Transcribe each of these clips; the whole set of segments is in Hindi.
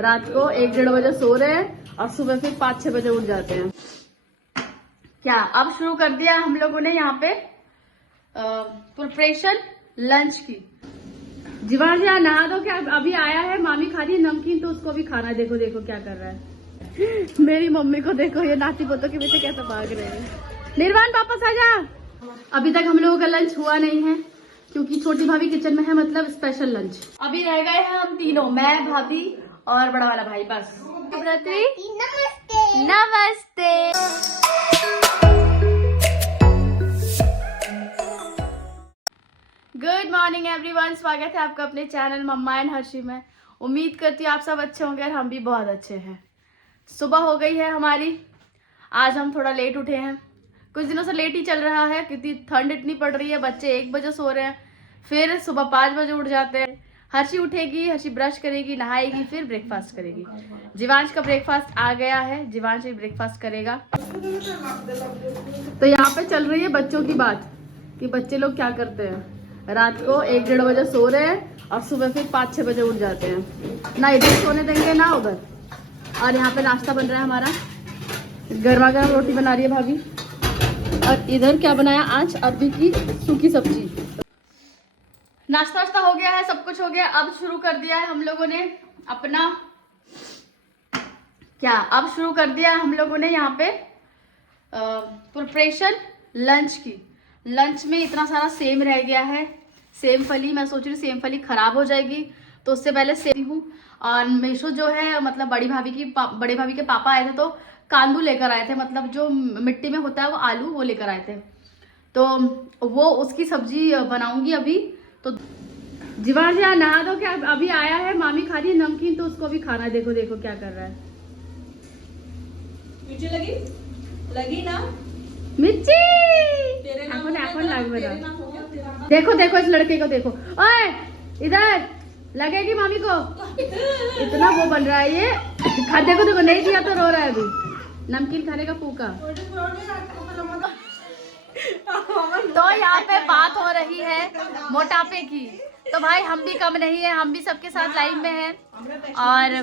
रात को 1-1:30 बजे सो रहे हैं और सुबह फिर 5-6 बजे उठ जाते हैं। क्या अब शुरू कर दिया हम लोगों ने यहाँ पे प्रिपरेशन लंच की। जीवान यहाँ नहा दो, क्या अभी आया है, मामी खा रही है नमकीन तो उसको भी खाना है। देखो देखो क्या कर रहा है मेरी मम्मी को देखो, ये नाती पोतों के पीछे कैसे भाग रहे हैं। निर्वाण वापस आ जा। अभी तक हम लोगों का लंच हुआ नहीं है क्योंकि छोटी भाभी किचन में है, मतलब स्पेशल लंच। अभी रह गए हैं हम तीनों, मैं, भाभी और बड़ा वाला भाई, बस। नमस्ते नमस्ते। गुड मॉर्निंग एवरीवन, स्वागत है आपका अपने चैनल मम्मा एंड हर्षी में। उम्मीद करती हूँ आप सब अच्छे होंगे और हम भी बहुत अच्छे हैं। सुबह हो गई है हमारी, आज हम थोड़ा लेट उठे हैं। कुछ दिनों से लेट ही चल रहा है क्योंकि ठंड इतनी पड़ रही है, बच्चे 1 बजे सो रहे हैं, फिर सुबह 5 बजे उठ जाते हैं। हर्षी उठेगी, हर्षी ब्रश करेगी, नहाएगी, फिर ब्रेकफास्ट करेगी। जीवांश का ब्रेकफास्ट आ गया है, जीवांश भी ब्रेकफास्ट करेगा। तो यहाँ पे चल रही है बच्चों की बात कि बच्चे लोग क्या करते हैं। रात को 1-1:30 बजे सो रहे हैं और सुबह फिर 5-6 बजे उठ जाते हैं। ना इधर सोने देंगे ना उधर। और यहाँ पे नाश्ता बन रहा है हमारा, गर्मा गर्म रोटी बना रही है भाभी। और इधर क्या बनाया आज, अरबी की सूखी सब्जी। नाश्ता वाश्ता हो गया है, सब कुछ हो गया। अब शुरू कर दिया है हम लोगों ने अपना अब शुरू कर दिया है हम लोगों ने यहाँ पे प्रिपरेशन लंच की। लंच में इतना सारा सेम रह गया है, सेम फली। मैं सोच रही हूँ सेम फली खराब हो जाएगी तो उससे पहले सेम हूँ। और मेशो जो है, मतलब बड़े भाभी के पापा आए थे तो कांदू लेकर आए थे, मतलब जो मिट्टी में होता है वो आलू, वो लेकर आए थे। तो वो उसकी सब्जी बनाऊंगी अभी। तो जीवान यहाँ नहा दो, क्या अभी आया है, मामी खा रही है नमकीन तो उसको भी खाना है। देखो देखो क्या कर रहा है। लगी ना मिर्ची, देखो देखो इस लड़के को देखो। ओए इधर लगेगी मामी को, इतना वो बन रहा है ये। देखो देखो, नहीं दिया तो रो रहा है अभी। नमकीन खाने का फूका। तो यहाँ पे बात हो रही है मोटापे की। तो भाई हम भी कम नहीं है, हम भी सबके साथ लाइन में हैं। और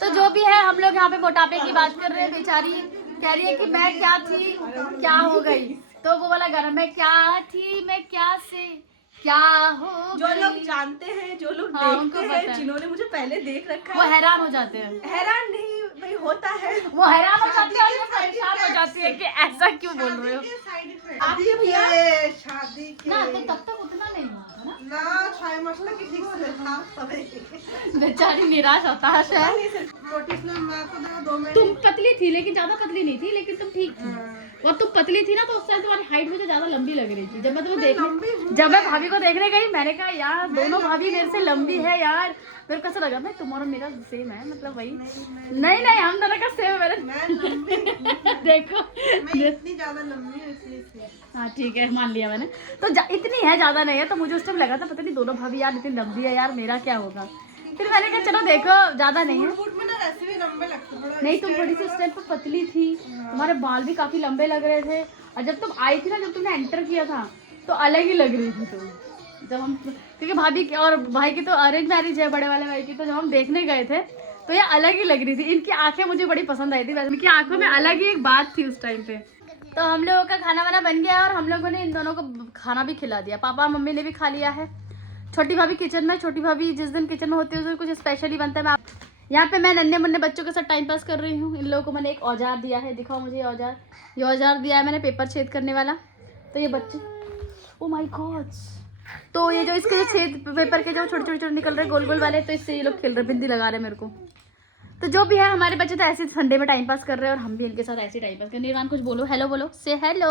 तो जो भी है, हम लोग यहाँ पे मोटापे की बात कर रहे हैं। बेचारी कह रही है कि मैं क्या थी क्या हो गई। तो वो वाला गाना, मैं क्या थी मैं क्या से क्या हो। जो लोग जानते हैं, जो लोग देखते हैं, जिन्होंने मुझे पहले देख रखा है, वो हैरान हो जाते हैं। हैरान नहीं भाई होता है, वो हैरान हो जाती है और परेशान हो जाती है कि ऐसा क्यों बोल रहे हो। शादी के ना तो तब तक उतना नहीं हुआ ना 6 मसला की ठीक से। बेचारी निराश हताश है। तुम पतली थी लेकिन ज्यादा पतली नहीं थी, लेकिन तुम ठीक थी। और तुम पतली थी ना तो उस टाइम तुम्हारी हाइट मुझे ज्यादा लंबी लग रही थी। जब मैं भाभी को देखने गई, मैंने कहा यार दोनों भाभी मेरे से लंबी है यार। मेरे को ऐसा लगा मैं तुम्हारा मेरा सेम है, मतलब वही। नहीं हम दोनों का सेम है। देखो मैं इतनी ज्यादा लंबी हूं इसलिए। हाँ ठीक है, मान लिया मैंने। तो इतनी है, ज्यादा नहीं है। तो मुझे उस टाइम लगा था पता नहीं दोनों भाभी यार इतनी लंबी है यार, मेरा क्या होगा। फिर मैंने कहा चलो देखो ज्यादा नहीं है। नहीं तुम थोड़ी सी उस टाइम पर पतली थी, तुम्हारे बाल भी काफी लंबे लग रहे थे। और जब तुम आई थी ना, जब तुमने एंटर किया था तो अलग ही लग रही थी तुम। जब हम, क्योंकि भाभी की और भाई की तो अरेंज मैरिज है, बड़े वाले भाई की, तो जब हम देखने गए थे तो ये अलग ही लग रही थी। इनकी आंखें मुझे बड़ी पसंद आई थी, वैसे इनकी आंखों में अलग ही एक बात थी उस टाइम पे। तो हम लोगों का खाना वाना बन गया और हम लोगों ने इन दोनों को खाना भी खिला दिया। पापा मम्मी ने भी खा लिया है। छोटी भाभी किचन में, छोटी भाभी जिस दिन किचन में होती है उस दिन कुछ स्पेशल ही बनता है। यहाँ पे मैं नन्हे मुन्ने बच्चों के साथ टाइम पास कर रही हूँ। इन लोगों को मैंने एक औजार दिया है, दिखाओ मुझे औजार। ये औजार दिया है मैंने पेपर छेद करने वाला। तो ये बच्चे, ओ माय गॉड, तो ये जो इसके छेद पेपर के जो छोटे छोटे निकल रहे गोल गोल वाले, तो इससे ये लोग खेल रहे, बिंदी लगा रहे मेरे को। तो जो भी है, हमारे बच्चे तो ऐसे संडे में टाइम पास कर रहे हैं और हम भी इनके साथ ऐसे टाइम पास कर रहे हैं। निर्वाण कुछ बोलो, हेलो बोलो, से हेलो।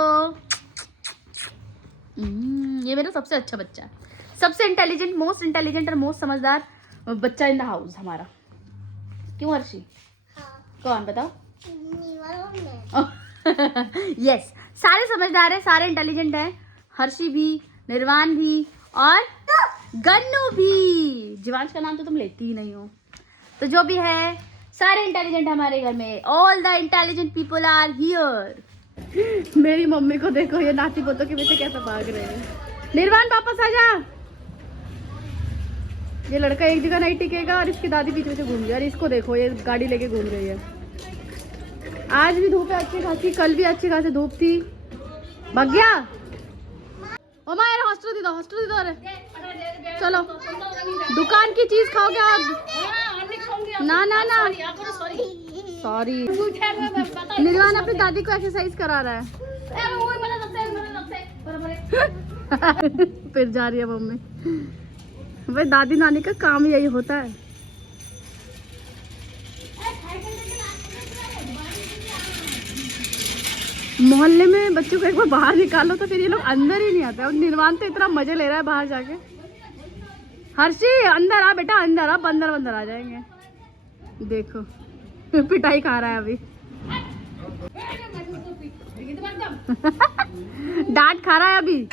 ये मेरा सबसे अच्छा बच्चा है, सबसे इंटेलिजेंट, मोस्ट इंटेलिजेंट और मोस्ट समझदार बच्चा इन द हाउस हमारा। क्यों हर्षी? कौन बताओ? यस, सारे समझदार है, सारे इंटेलिजेंट है। हर्षी भी, निर्वाण भी और गन्नू भी। जीवांश का नाम तो तुम लेती ही नहीं हो। तो जो भी है, सारे इंटेलिजेंट हमारे घर में। All the intelligent people are here. मेरी मम्मी को देखो, ये नाती पोतों के पीछे कैसे भाग रहे हैं। निर्वाण वापस आ जा। ये लड़का एक जगह नहीं टिकेगा और इसकी दादी पीछे से घूम रही है। और इसको देखो, ये गाड़ी लेके घूम रही है। आज भी धूप है अच्छी खासी, कल भी अच्छी खासी धूप थी। भाग गया ओ माँ, हॉस्टल दी दो। अरे चलो, दुकान की चीज खाओगे आप? ना ना ना, सॉरी। निर्वाण अपनी दादी को एक्सरसाइज करा रहा है। फिर जा रही है मम्मी। भाई दादी नानी का काम यही होता है। मोहल्ले में बच्चों को एक बार बाहर निकालो तो फिर ये लोग अंदर ही नहीं आता है। और निर्वाण तो इतना मजे ले रहा है बाहर जाके। हर्षी अंदर आ बेटा, अंदर आ, बंदर आ जाएंगे। देखो पिटाई खा रहा है अभी। डांट खा रहा है अभी।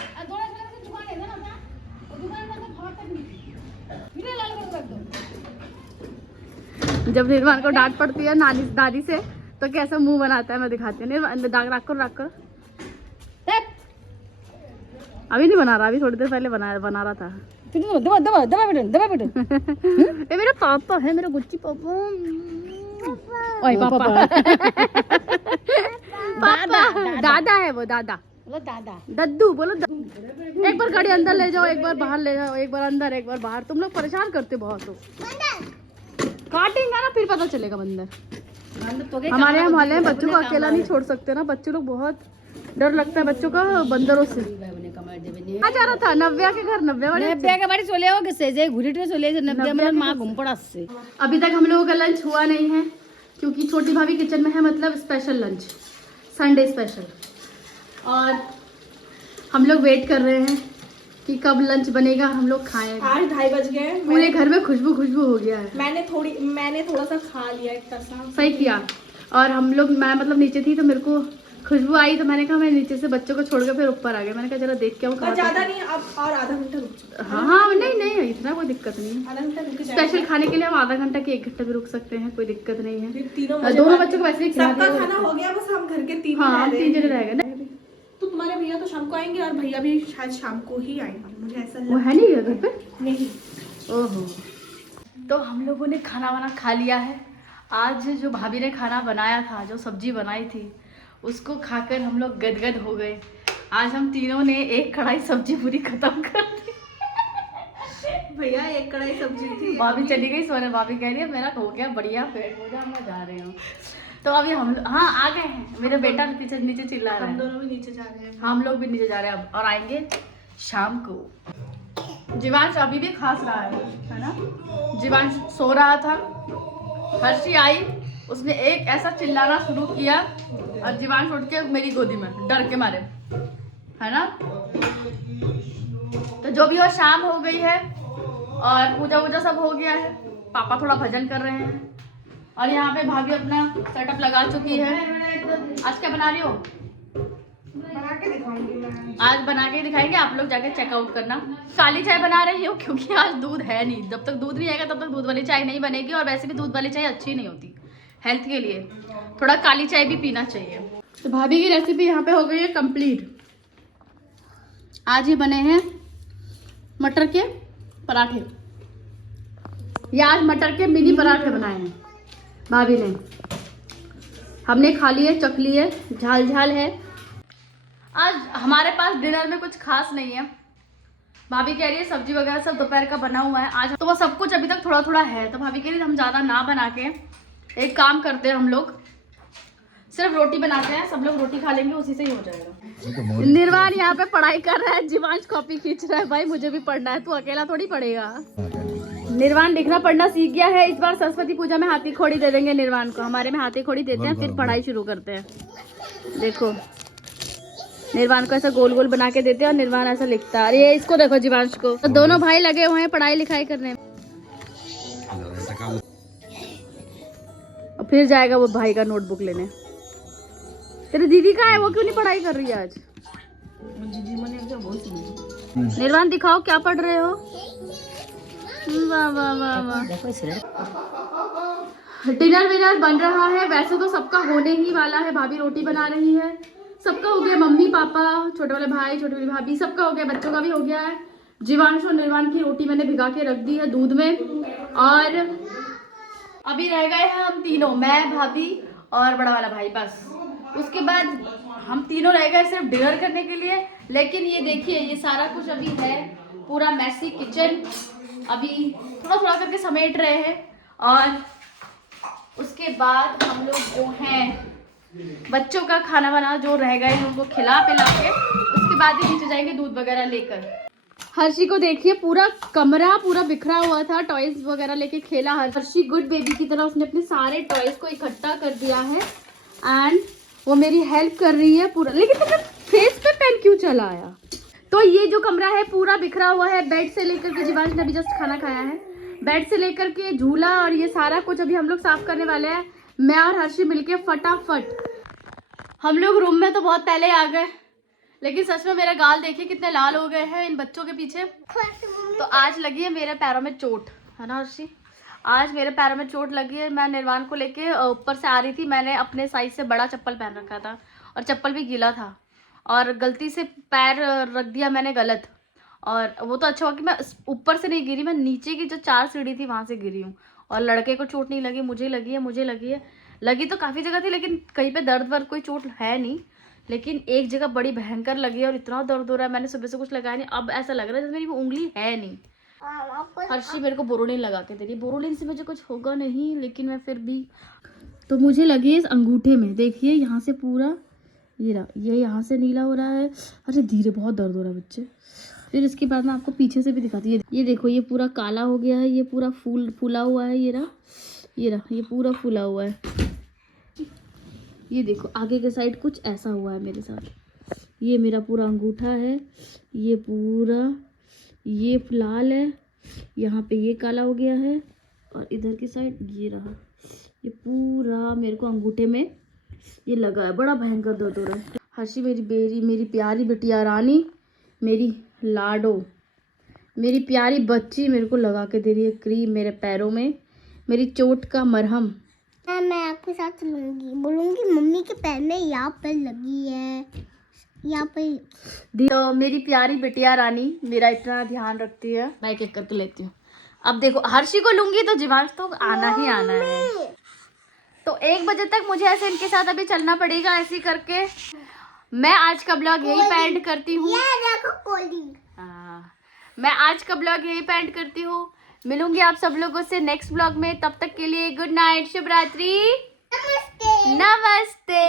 जब निर्वाण को डांट पड़ती है नानी दादी से तो कैसा मुंह बनाता है मैं दिखाती हूँ। रख कर अभी नहीं बना रहा, अभी थोड़ी देर पहले बना रहा था। ये मेरा पापा है, मेरा गुच्ची पापा। ओए पापा पापा दादा है वो, दादा दद्दू बोलो। एक बार गाड़ी अंदर ले जाओ, एक बार बाहर ले जाओ, एक बार अंदर एक बार बाहर। तुम लोग परेशान करते बहुत हो। काटेंगे ना फिर पता चलेगा बंदर। हमारे यहाँ मोहल्ले में बच्चों को अकेला नहीं छोड़ सकते ना, बच्चों लोग बहुत डर लगता है बच्चों का बंदरों से। आ जा रहा था नव्या के घर, नव्या के बाड़ी सोले हो से घुरी सोले नव्या में मां घूम पड़ा से। अभी तक हम लोगों का लंच हुआ नहीं है क्योंकि छोटी भाभी किचन में है, मतलब स्पेशल लंच, संडे स्पेशल। और हम लोग वेट कर रहे हैं कि कब लंच बनेगा, हम लोग खाएं। आज 2:30 बज गए, पूरे घर में खुशबू हो गया है। मैंने थोड़ा सा खा लिया, एक तरसा। सही किया। और हम लोग, मैं मतलब नीचे थी तो मेरे को खुशबू आई तो मैंने कहा मैं नीचे से बच्चों को छोड़कर फिर ऊपर आ गई। मैंने कहा जरा देख के आऊँ। ज्यादा नहीं, अब और आधा घंटा रुक सकते हैं। हाँ नहीं इतना कोई दिक्कत नहीं। आधा घंटा रुक जाएगा। स्पेशल खाने के लिए हम आधा घंटा की 1 घंटा भी रुक सकते हैं, कोई दिक्कत नहीं है। तीनों दोनों बच्चों को वैसे ही खिला सबका खाना हो गया, बस हम घर के 3 हाँ, हम 3 जने रह गए ना। तो तुम्हारे भैया तो शाम को आएंगे और भैया भी शायद शाम को ही आएंगे, मुझे ऐसा वो है नहीं घर पे। नहीं। ओहो, तो हम लोगों ने खाना वाना खा लिया है। आज जो भाभी ने खाना बनाया था, जो सब्जी बनाई थी, उसको खाकर हम लोग गदगद हो गए। आज हम तीनों ने एक कढ़ाई सब्जी पूरी खत्म कर दी। भैया 1 कढ़ाई सब्जी थी। भाभी चली गई सोने। भाभी कह रही है मेरा हो गया बढ़िया पेट पूजा, मैं जा रही हूँ। तो अभी हम आ गए हैं। मेरा बेटा पीछे नीचे चिल्ला रहा है। हम दोनों भी नीचे जा रहे हैं। हम लोग भी नीचे जा रहे हैं अब, और आएंगे शाम को। जीवांश अभी भी खास रहा है ना। जीवांश सो रहा था, हर्षी आई, उसने एक ऐसा चिल्लाना शुरू किया और जीवांश उठ के मेरी गोदी में डर के मारे, है ना। तो जो भी हो, शाम हो गई है और पूजा सब हो गया है। पापा थोड़ा भजन कर रहे हैं और यहाँ पे भाभी अपना सेटअप लगा चुकी है। आज क्या बना रही हो? बना के दिखाऊंगी मैं। आज बना के दिखाएंगे, आप लोग जाके चेकआउट करना। काली चाय बना रही हूँ क्योंकि आज दूध है नहीं। जब तक दूध नहीं आएगा तब तक दूध वाली चाय नहीं बनेगी। और वैसे भी दूध वाली चाय अच्छी नहीं होती हेल्थ के लिए, थोड़ा काली चाय भी पीना चाहिए। तो भाभी की रेसिपी यहाँ पे हो गई है कंप्लीट। आज ये बने हैं मटर के पराठे। ये आज मटर के मिनी पराठे बनाए हैं भाभी ने। हमने खा लिए, चख लिए, झाल है। आज हमारे पास डिनर में कुछ खास नहीं है। भाभी कह रही है सब्जी वगैरह सब दोपहर का बना हुआ है आज, तो वो सब कुछ अभी तक थोड़ा थोड़ा है। तो भाभी कह रही हम ज़्यादा ना बना के एक काम करते हैं, हम लोग सिर्फ रोटी बनाते हैं, सब लोग रोटी खा लेंगे, उसी से ही हो जाएगा। निर्वाण यहाँ पे पढ़ाई कर रहा है, जीवांश कॉपी खींच रहा है। भाई मुझे भी पढ़ना है, तू अकेला थोड़ी पढ़ेगा। निर्वाण लिखना पढ़ना सीख गया है। इस बार सरस्वती पूजा में हाथी खोड़ी दे देंगे निर्वाण को। हमारे में हाथी खोड़ी देते हैं, फिर पढ़ाई शुरू करते हैं। देखो निर्वाण को ऐसा गोल गोल बना के देते हैं और निर्वाण ऐसा लिखता है। और ये इसको देखो जीवांश को, तो दोनों भाई लगे हुए हैं पढ़ाई लिखाई करने। और फिर जाएगा वो भाई का नोटबुक लेने। तेरी दीदी कहाँ है, वो क्यों नहीं पढ़ाई कर रही है आज? निर्वाण दिखाओ क्या पढ़ रहे हो। वाह वाह वाह वाह। डिनर विनर बन रहा है। वैसे तो सबका होने ही वाला है, भाभी रोटी बना रही है। सबका हो गया, मम्मी पापा, छोटे वाले भाई, छोटी वाली भाभी, सबका हो गया, बच्चों का भी हो गया है। जीवांश और निर्वाण की रोटी मैंने भिगा के रख दी है दूध में। और अभी रह गए हैं हम तीनों, मैं, भाभी और बड़ा वाला भाई, बस। उसके बाद हम तीनों रह गए सिर्फ डिनर करने के लिए। लेकिन ये देखिए, ये सारा कुछ अभी है पूरा मैसी किचन, अभी थोड़ा थोड़ा करके समेट रहे हैं। और उसके बाद हम लोग जो हैं बच्चों का खाना वाना जो रह गए हैं उनको खिला पिला के उसके बाद ही नीचे जाएंगे दूध वगैरह लेकर। हर्षी को देखिए, पूरा कमरा पूरा बिखरा हुआ था, टॉयज वगैरह लेके खेला। हर्षी गुड बेबी की तरह उसने अपने सारे टॉयज को इकट्ठा कर दिया है एंड वो मेरी हेल्प कर रही है पूरा। लेकिन तुमने फेस पे पेन क्यों चलाया? तो ये जो कमरा है पूरा बिखरा हुआ है, बेड से लेकर के, जीवांश ने अभी जस्ट खाना खाया है, बेड से लेकर के झूला और ये सारा कुछ अभी हम लोग साफ करने वाले हैं, मैं और हर्षी मिलके फटाफट। हम लोग रूम में तो बहुत पहले आ गए, लेकिन सच में मेरे गाल देखिए कितने लाल हो गए हैं इन बच्चों के पीछे। तो आज लगी है मेरे पैरों में चोट, है ना हर्षी? आज मेरे पैरों में चोट लगी है। मैं निर्वाण को लेके ऊपर से आ रही थी, मैंने अपने साइज से बड़ा चप्पल पहन रखा था और चप्पल भी गीला था और गलती से पैर रख दिया मैंने गलत। और वो तो अच्छा हुआ कि मैं ऊपर से नहीं गिरी, मैं नीचे की जो 4 सीढ़ी थी वहाँ से गिरी हूँ। और लड़के को चोट नहीं लगी, मुझे लगी है। लगी तो काफ़ी जगह थी, लेकिन कहीं पे दर्द वर्द कोई चोट है नहीं, लेकिन एक जगह बड़ी भयंकर लगी है और इतना दर्द हो रहा है। मैंने सुबह से कुछ लगाया नहीं, अब ऐसा लग रहा है जैसे मेरी वो उंगली है नहीं। हर्षी मेरे को बोरोलिन लगा के दे रही है, बोरोलिन से मुझे कुछ होगा नहीं, लेकिन मैं फिर भी। तो मुझे लगी है इस अंगूठे में, देखिए यहाँ से पूरा ये यहाँ से नीला हो रहा है। अरे धीरे, बहुत दर्द हो रहा है बच्चे। फिर इसके बाद मैं आपको पीछे से भी दिखाती हूँ, ये देखो, ये पूरा काला हो गया है, ये पूरा फूला हुआ है, ये पूरा फूला हुआ है। ये देखो आगे के साइड कुछ ऐसा हुआ है मेरे साथ। ये मेरा पूरा अंगूठा है, ये पूरा ये लाल है, यहाँ पे ये काला हो गया है और इधर की साइड ये रहा। ये पूरा मेरे को अंगूठे में ये लगा है, बड़ा भयंकर दर्द हो रहा है। हर्षी मेरी प्यारी बिटिया रानी, मेरी लाडो, मेरी प्यारी बच्ची मेरे को लगा के दे रही है क्रीम मेरे पैरों में, मेरी चोट का मरहम। मैं आपके साथ लूंगी, बोलूंगी मम्मी के पैर में यहाँ पर लगी है, यहाँ पर। तो मेरी प्यारी बिटिया रानी मेरा इतना ध्यान रखती है, मैं एक एक करके लेती हूँ। अब देखो हर्षी को लूंगी तो जीवांश तो आना ही आना है। तो 1 बजे तक मुझे ऐसे इनके साथ अभी चलना पड़ेगा, ऐसे करके। मैं आज का ब्लॉग यही पेंड करती हूँ। मैं आज का ब्लॉग यही पेंड करती हूँ। मिलूंगी आप सब लोगों से नेक्स्ट ब्लॉग में, तब तक के लिए गुड नाइट, शुभ रात्रि, नमस्ते।